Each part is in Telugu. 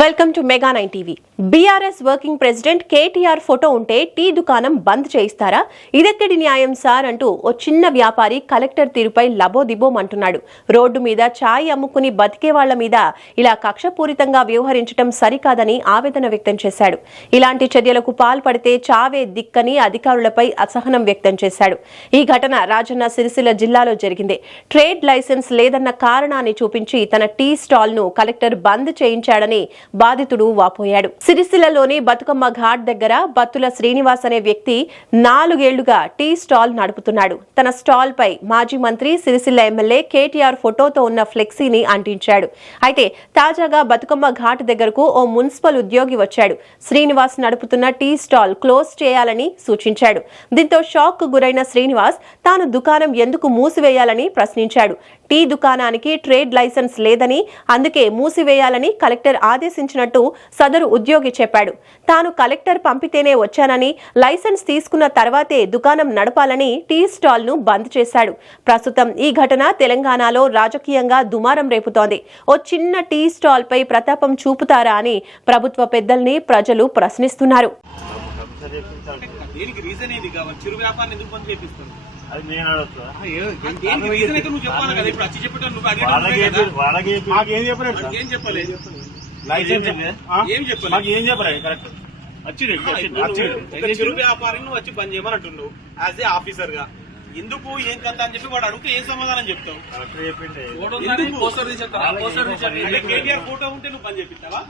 Welcome to mega 9 TV. BRS working president KTR photo ఉంటే టీ దుకాణం బంద్ చేయిస్తారా? ఇదెక్కడి న్యాయం సార్ అంటూ ఓ చిన్న వ్యాపారి కలెక్టర్ తీరుపై లబోదిబోమంటున్నాడు. రోడ్డు మీద ఛాయ్ అమ్ముకుని బతికే వాళ్ల మీద ఇలా కక్షపూరితంగా వ్యవహరించడం సరికాదని ఆవేదన వ్యక్తం చేశాడు. ఇలాంటి చర్యలకు పాల్పడితే చావే దిక్కని అధికారులపై అసహనం వ్యక్తం చేశాడు. ఈ ఘటన రాజన్న సిరిసిల్ల జిల్లాలో జరిగింది. ట్రేడ్ లైసెన్స్ లేదన్న కారణాన్ని చూపించి తన టీ స్టాల్ ను కలెక్టర్ బంద్ చేయించాడని బాధితుడు వాపోయాడు. సిరిసిల్లలోని బతుకమ్మ ఘాట్ దగ్గర బత్తుల శ్రీనివాస్ అనే వ్యక్తి 4 ఏళ్లుగా టీ స్టాల్ నడుపుతున్నాడు. తన స్టాల్ పై మాజీ మంత్రి సిరిసిల్ల ఎమ్మెల్యే కేటీఆర్ ఫోటోతో ఉన్న ఫ్లెక్సీని అంటించాడు. అయితే తాజాగా బతుకమ్మ ఘాట్ దగ్గరకు ఓ మున్సిపల్ ఉద్యోగి వచ్చాడు. శ్రీనివాస్ నడుపుతున్న టీ స్టాల్ క్లోజ్ చేయాలని సూచించాడు. దీంతో షాక్ కు గురైన శ్రీనివాస్ తాను దుకాణం ఎందుకు మూసివేయాలని ప్రశ్నించాడు. టీ దుకాణానికి ట్రేడ్ లైసెన్స్ లేదని, అందుకే మూసివేయాలని కలెక్టర్ ఆదేశించినట్టు సదరు ఉద్యోగి చెప్పాడు. తాను కలెక్టర్ పంపితేనే వచ్చానని, లైసెన్స్ తీసుకున్న తర్వాతే దుకాణం నడపాలని టీ స్టాల్ ను బంద్ చేశాడు. ప్రస్తుతం ఈ ఘటన తెలంగాణలో రాజకీయంగా దుమారం రేపుతోంది. ఓ చిన్న టీ స్టాల్ పై ప్రతాపం చూపుతారా అని ప్రభుత్వ పెద్దల్ని ప్రజలు ప్రశ్నిస్తున్నారు. చిరు వ్యాపారిని వచ్చి బంద్ చేయమని అంటున్నావు యాజ్ ఏ ఆఫీసర్ గా. ఎందుకు ఏం కథ అని చెప్పి వాడు అడిగితే ఏం సమాధానం చెప్తావు? కేటీఆర్ ఫోటో ఉంటే నువ్వు బంద్ చేపిస్తావా?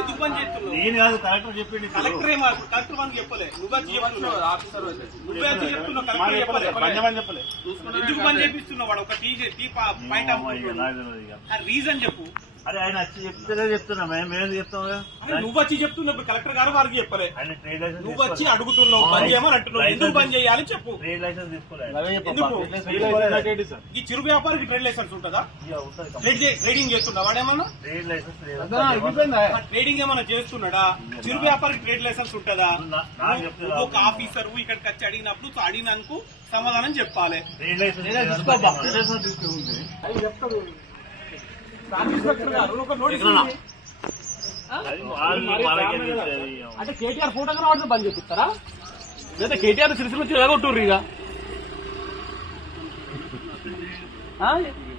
ఎందుకు బంద్ చేస్తున్నావు? కలెక్టర్ బంద్ చెప్పలే, నువ్వే చెప్తున్నావు. కలెక్టర్ చెప్పలే. ఎందుకు బంద్ చేపిస్తున్నావు? వాడు ఒక టీ పాయింట్ రీజన్ చెప్పు. అరే ఆయన వచ్చి చెప్తే చెప్తున్నా, మేము చెప్తాం. నువ్వు వచ్చి చెప్తున్నావు, కలెక్టర్ గారు వారికి చెప్పలే. నువ్వు వచ్చి అడుగుతున్నావు బంద్ చేయమని అంటున్నావు. ఎందుకు బంద్ చేయాలి చెప్పు. ట్రేడ్ లైసెన్స్ తీసుకోలేదు. ఈ చిరు వ్యాపారికి ట్రేడ్ లైసెన్స్ ఉంటుందా? ట్రేడింగ్ చేస్తున్నా వాడేమన్నా? ట్రేడ్ లైసెన్స్ ట్రేడింగ్ ఏమన్నా చేస్తున్నాడా? చిరు వ్యాపారికి ట్రేడ్ లైసెన్స్ ఉంటుందా? ఒక ఆఫీసర్ ఇక్కడికి వచ్చి అడిగినప్పుడు అడిగినందుకు సమాధానం చెప్పాలి. ట్రేడ్ లైసెన్స్ అంటే కేటీఆర్ ఫోటో రావడం బంద్ చేపిస్తారా? లేదా కేటీఆర్ సిరిసిల్ల వచ్చి ఎలాగొట్టుర్రు? ఇక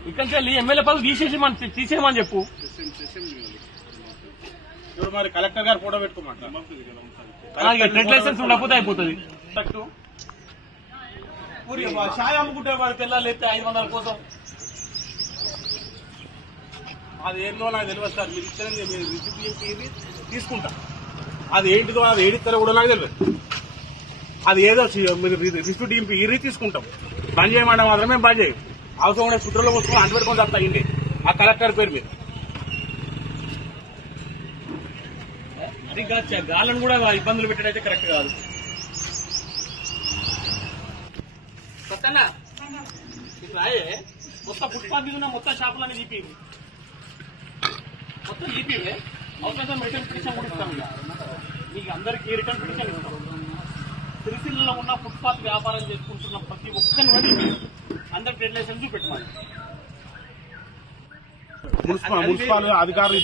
ఇక్కడి నుంచి ఎమ్మెల్యే పదవి తీసేయమని చెప్పు. ఇప్పుడు మరి కలెక్టర్ గారు ఫోటో పెట్టుకోమంటారు. ట్రేడ్ లైసెన్స్ ఉండకపోతే అయిపోతుంది. ఛాయ్ అమ్ముకుంటే వాడు తెల్లాలి 500 కోసం. అది ఏందో నాకు తెలియదు సార్. మీరు ఇచ్చిన రిసిప్ట్ తీసుకుంటా. అది ఏంటిదో అది ఏడిస్తారో కూడా నాకు తెలియదు. అది ఏదో మీరు రిసిప్ట్ ఇరి తీసుకుంటాం. బంద్ చేయమంటే మాత్రమే బంద్ చేయం. అవసరం ఉండే కుట్రలో కూర్చొని అంటు పెట్టుకొని తప్ప అయింది ఆ కలెక్టర్ పేరు మీద. అది గాలను కూడా ఇబ్బందులు పెట్టడైతే కరెక్ట్ కాదు. కొత్తగా రాయే మొత్తం ఫుట్పాత్ మీద ఉన్న మొత్తం షాపులన్నీ తీపి మొత్తం ఈపీవే. అవసరం రిటర్న్ పిటిషన్ కూడా ఇస్తాం. మీకు అందరికీ రిటర్న్ పిటిషన్ ఇస్తాం. సిరిసిల్లలో ఉన్న ఫుట్పాత్ వ్యాపారం చేసుకుంటున్న ప్రతి ఒక్కరిని బట్టి అందరు ట్రేడ్ లైసెన్స్ చూపెట్టమని మున్సిపల్ అధికారులు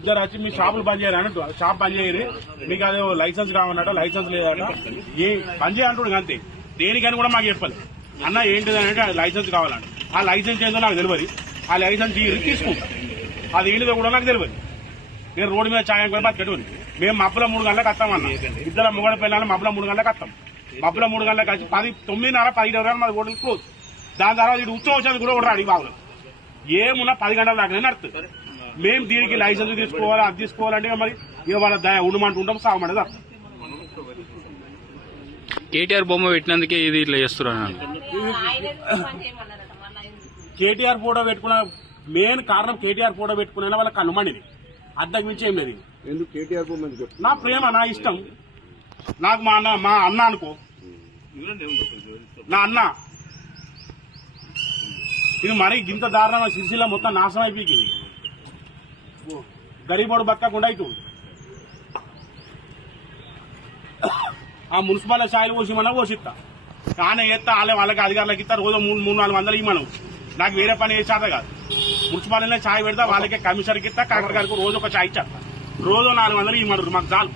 ఇద్దరు వచ్చి మీ షాపులు బంద్ చేయరు అన్నట్టు. షాప్ బంద్ చేయరు, మీకు అదే లైసెన్స్ కావాలన్నట, లైసెన్స్ లేదట, ఏ బంద్ చేయాలంటాడు అంతే. దేనికని కూడా మాకు చెప్పాలి. అన్న ఏంటిది అంటే లైసెన్స్ కావాలంట. ఆ లైసెన్స్ ఏందో నాకు తెలియదు. ఆ లైసెన్స్ తీసుకుంటా. అది ఏంటిదో కూడా నాకు తెలియదు. నేను రోడ్డు మీద ఛాయం కూడా బతికెట్టుకుని మేము మబ్బుల 3 గంటలకు వస్తామన్నా. ఇద్దరు మొగడ పిల్లలు మబ్బుల 3 గంటలకు వస్తాం. మబ్బుల 3 గంటలకు వచ్చి 9:30 10 మాది ఓట్లు క్లోజ్. దాని తర్వాత ఇటు ఉత్సవం వచ్చేది కూడా ఒకటి అడిగి బాబులు ఏమున్నా 10 గంటల దాకా నడుస్తుంది. మేము దీనికి లైసెన్స్ తీసుకోవాలి, అది తీసుకోవాలంటే మరి ఇక వాళ్ళ ఉండమంటూ ఉంటాం, సాగమంటే వస్తాం. కేటీఆర్ బొమ్మ పెట్టినందుకే ఇది ఇట్లా చేస్తున్నారు. కేటీఆర్ ఫోటో పెట్టుకున్న మెయిన్ కారణం కేటీఆర్ ఫోటో పెట్టుకునే వాళ్ళకి అనుమానిది. అద్దకు మించి ఏం లేదు. ఎందుకు కేటీఆర్ బొమ్మ? నా ప్రేమ, నా ఇష్టం. నాకు మా అన్న అనుకో, నా అన్న. ఇది మరి ఇంత దారుణంగా సిరిసిల్ల మొత్తం నాశనం అయిపోయింది. గరీబోడు బతకకుండా అవుతుంది. ఆ మున్సిపల్ ఛాయలు పోసిమన్నా పోసిస్తా, కానీ ఎత్తా వాళ్ళకి అధికారులకు ఇస్తారు. రోజు 300-400 ఇవ్వను. నాకు వేరే పని చేసేది కాదు. మున్సిపాలిటీలో ఛాయ్ పెడతా వాళ్ళకే కమిషనర్కి ఇస్తా కలెక్టర్ గారికి రోజు ఒక ఛాయ్ ఇచ్చేస్తా రోజు 400 ఇవ్వమన్నారు మాకు చాలు